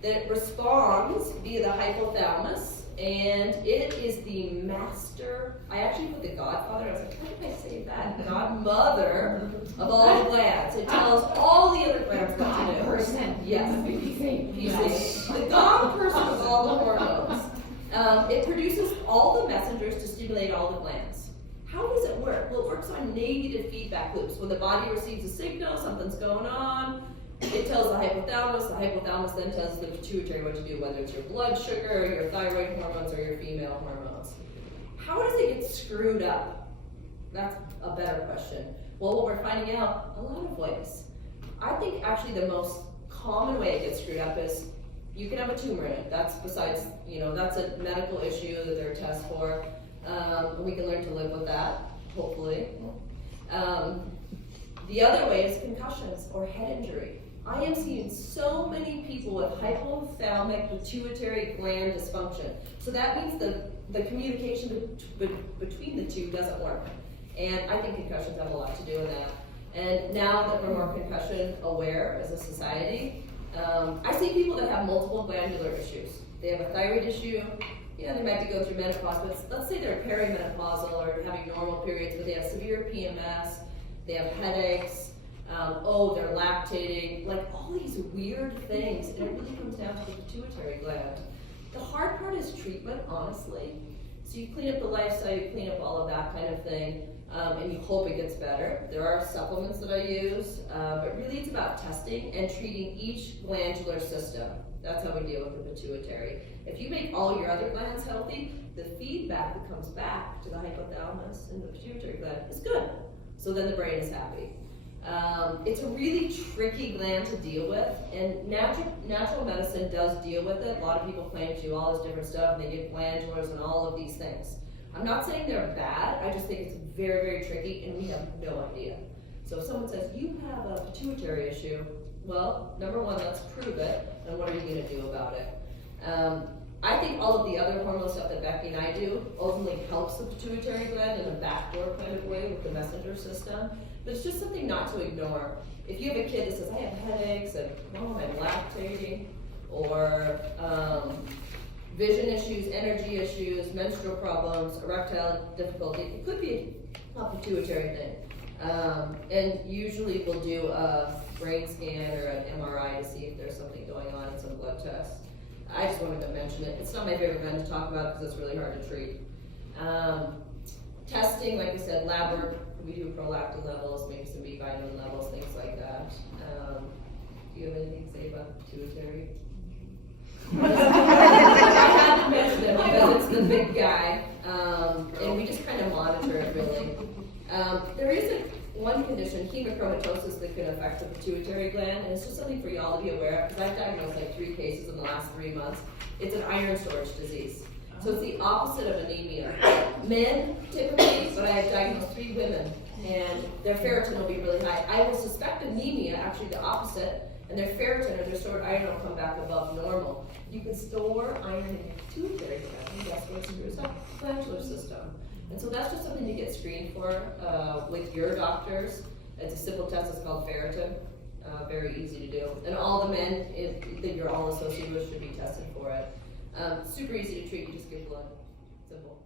That responds via the hypothalamus, and it is the master. I actually put the godfather. I was like, how did I say that? Godmother of all the glands. It tells all the other glands what to do. Person. Yes. PC. The God person of all the hormones. It produces all the messengers to stimulate all the glands. How does it work? Well, it works on negative feedback loops. When the body receives a signal, something's going on, it tells the hypothalamus then tells the pituitary what to do, whether it's your blood sugar, your thyroid hormones, or your female hormones. How does it get screwed up? That's a better question. Well, what we're finding out, a lot of ways. I think actually the most common way it gets screwed up is you can have a tumor in it. That's besides, that's a medical issue that there are tests for. We can learn to live with that, hopefully. The other way is concussions or head injury. I am seeing so many people with hypothalamic pituitary gland dysfunction. So that means the communication between the two doesn't work. And I think concussions have a lot to do with that. And now that we're more concussion aware as a society, I see people that have multiple glandular issues. They have a thyroid issue, they might be going through menopause, but let's say they're perimenopausal or having normal periods, but they have severe PMS, they have headaches, they're lactating, like all these weird things, and it really comes down to the pituitary gland. The hard part is treatment, honestly. So you clean up the lifestyle, you clean up all of that kind of thing, and you hope it gets better. There are supplements that I use, but really it's about testing and treating each glandular system. That's how we deal with the pituitary. If you make all your other glands healthy, the feedback that comes back to the hypothalamus and the pituitary gland is good. So then the brain is happy. It's a really tricky gland to deal with, and natural medicine does deal with it. A lot of people claim to do all this different stuff, and they give glandulars and all of these things. I'm not saying they're bad, I just think it's very, very tricky, and we have no idea. So if someone says, you have a pituitary issue, well, number one, let's prove it, and what are you going to do about it? I think all of the other hormone stuff that Becky and I do ultimately helps the pituitary gland in a backdoor kind of way with the messenger system, but it's just something not to ignore. If you have a kid that says, I have headaches, and I'm lactating, or vision issues, energy issues, menstrual problems, erectile difficulty, it could be a pituitary thing. And usually we'll do a brain scan or an MRI to see if there's something going on in some blood tests. I just wanted to mention it. It's not my favorite gland to talk about because it's really hard to treat. Testing, like I said, lab work, we do prolactin levels, maybe some B vitamin levels, things like that. Do you have anything to say about the pituitary? I have to mention it because it's the big guy, and we just kind of monitor it really. There is one condition, hemochromatosis, that can affect the pituitary gland, and it's just something for y'all to be aware of, because I've diagnosed like 3 cases in the last 3 months. It's an iron storage disease. So it's the opposite of anemia. Men, typically, but I have diagnosed 3 women, and their ferritin will be really high. I will suspect anemia, actually the opposite, and their ferritin or their stored iron will come back above normal. You can store iron in your pituitary gland, and guess what's in your glandular system. And so that's just something to get screened for with your doctors. It's a simple test, it's called ferritin. Very easy to do. And all the men that you're all associated with should be tested for it. Super easy to treat, you just give blood. Simple.